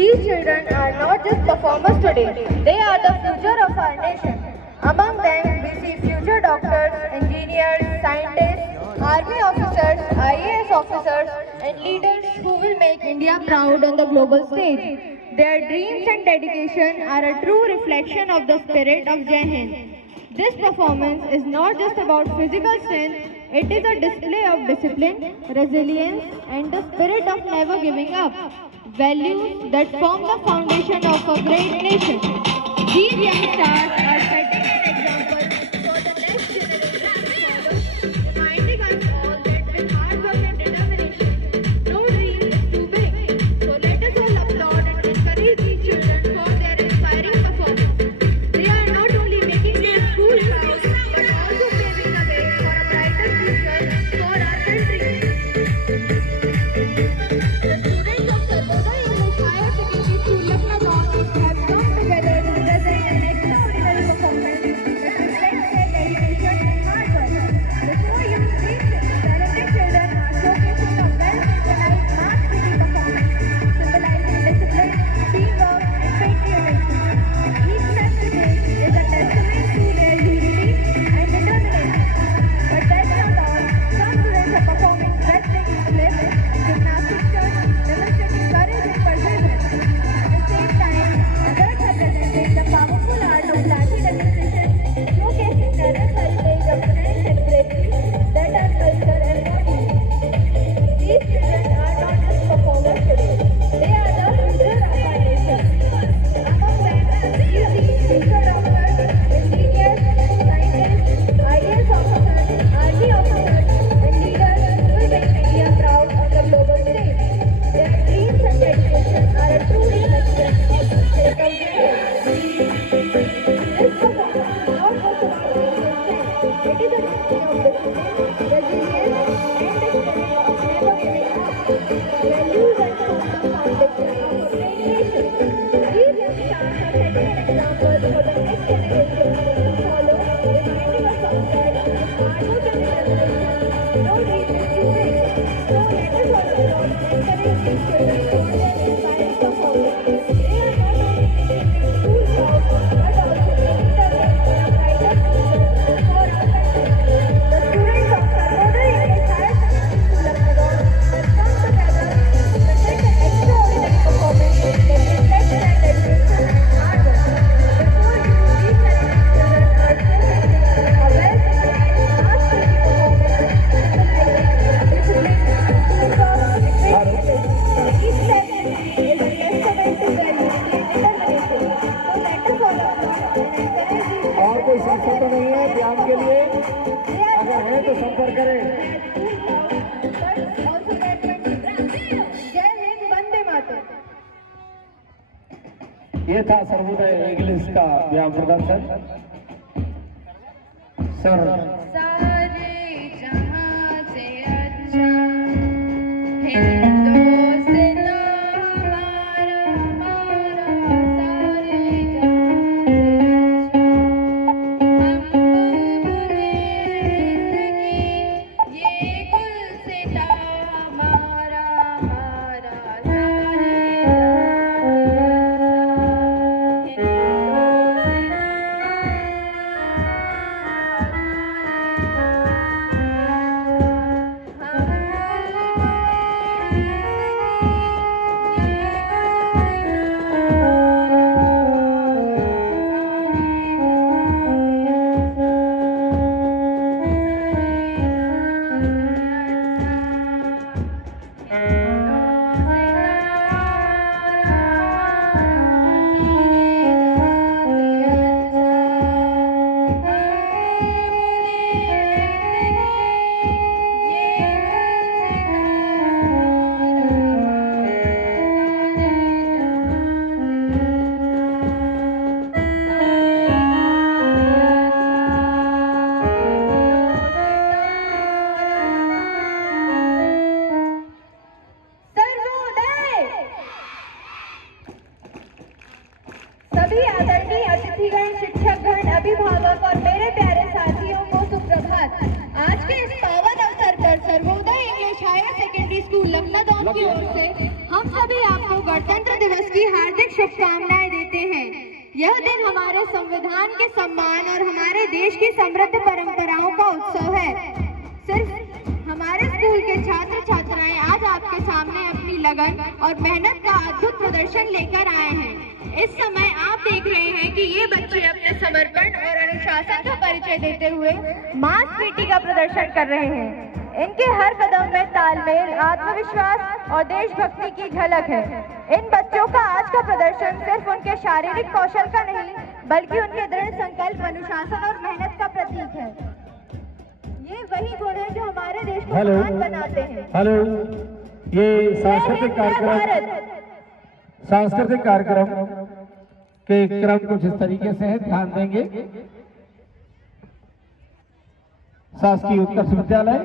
These children are not just performers today, they are the future of our nation. Among them, we see future doctors, engineers, scientists, army officers, IAS officers, and leaders who will make India proud on the global stage. Their dreams and dedication are a true reflection of the spirit of Jai Hind. This performance is not just about physical strength, it is a display of discipline, resilience, and the spirit of never giving up. Values that form the foundation of a great nation. These young stars are setting an example for the next generation to follow, reminding us all that with hard work and determination, no dream is too big. So let us all applaud and encourage these children for their inspiring performance. They are not only making their school proud, but also paving the way for a brighter future for our country. The students of Sarvodaya English Higher Secondary School, Lucknow, have come together to present an extraordinary performance that reflects their dedication and hard work. Before you, these talented children are showcasing a well-synchronized mass-making performance symbolizing discipline, teamwork, and patriotism. Each step they take is a testament to their unity and determination. But that's not all. Some students are performing breathtaking flips, gymnastic stunts, demonstrating courage and perseverance. At the same time, others are presenting the powerful art of lathi demonstration, showcasing talent heritage of strength and bravery that our culture embodies. These children are not just performers today, they are the future of our nation. Among them, we see future doctors, engineers, scientists, IAS officers, army officers, and leaders who will make India proud on the global stage. Their dreams and dedication are a true reflection of the spirit of India. This performance is not just about physical strength, it is a display of discipline, resilience, and the spirit of never giving up. Values that form the foundation of a great nation. These young stars are setting an example for the next generation to follow, reminding us all that with hard work and determination, no dream is too big. So let us all applaud and encourage these children for their inspiring performance. They are not only making their school proud, but also paving the way for a brighter future for our country. The students of Sarvodaya English Higher Secondary School, Lucknow, have come together to present an extraordinary performance that reflects their dedication and hard work. Before you, these talented children are showcasing a well-synchronized mass-making performance symbolizing discipline, teamwork, and patriotism. Each step is a testament to their unity and determination. So let us all applaud and encourage these और कोई संपर्क तो नहीं है ध्यान के लिए? अगर है तो संपर्क करें। जय हिंद, वंदे मातरम। ये था सर्वोदय इंग्लिश का व्यायाम प्रदर्शन। सर सारे जहां से अच्छा हिंदुस्तान हमारा, हमारा सारे जहां से अच्छा। हम बुलबुलें जिंदगी ये गुलसिता हमारा, हमारा सारे सभी आदरणीय अतिथिगण, शिक्षकगण, अभिभावक और मेरे प्यारे साथियों को सुप्रभात। आज के इस पावन अवसर पर Sarvodaya English Higher Secondary School Lucknow की ओर से हम सभी आपको गणतंत्र दिवस की हार्दिक शुभकामनाएं देते हैं। यह दिन हमारे संविधान के सम्मान और हमारे देश की समृद्ध परंपराओं का उत्सव है। सिर्फ हमारे स्कूल के छात्र छात्राएं आज आपके सामने अपनी लगन और मेहनत का अद्भुत प्रदर्शन लेकर आए हैं। इस समय आप देख रहे हैं कि ये बच्चे अपने समर्पण और अनुशासन का परिचय देते हुए मास पीटी का प्रदर्शन कर रहे हैं। इनके हर कदम में तालमेल, आत्मविश्वास और देशभक्ति की झलक है। इन बच्चों का आज का प्रदर्शन सिर्फ उनके शारीरिक कौशल का नहीं, बल्कि उनके दृढ़ संकल्प, अनुशासन और मेहनत का प्रतीक है। ये वही गुण है जो हमारे देश को महान बनाते हैं। हेलो, ये सांस्कृतिक कार्यक्रम के क्रम कुछ इस तरीके से है, ध्यान देंगे। शासकीय उत्कर्ष विद्यालय